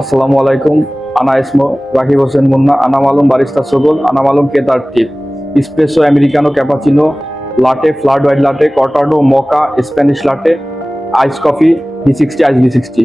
আসসালামু আলাইকুম। আনা ইসমো রাকিব হোসেন মুন্না, আনাম আলম বারিস্তা সগল, আনাম আলম কেতার টিপ। Espresso Americano cappuccino latte, flat white latte cortado mocha, Spanish latte, ice coffee, V sixty, ice V sixty.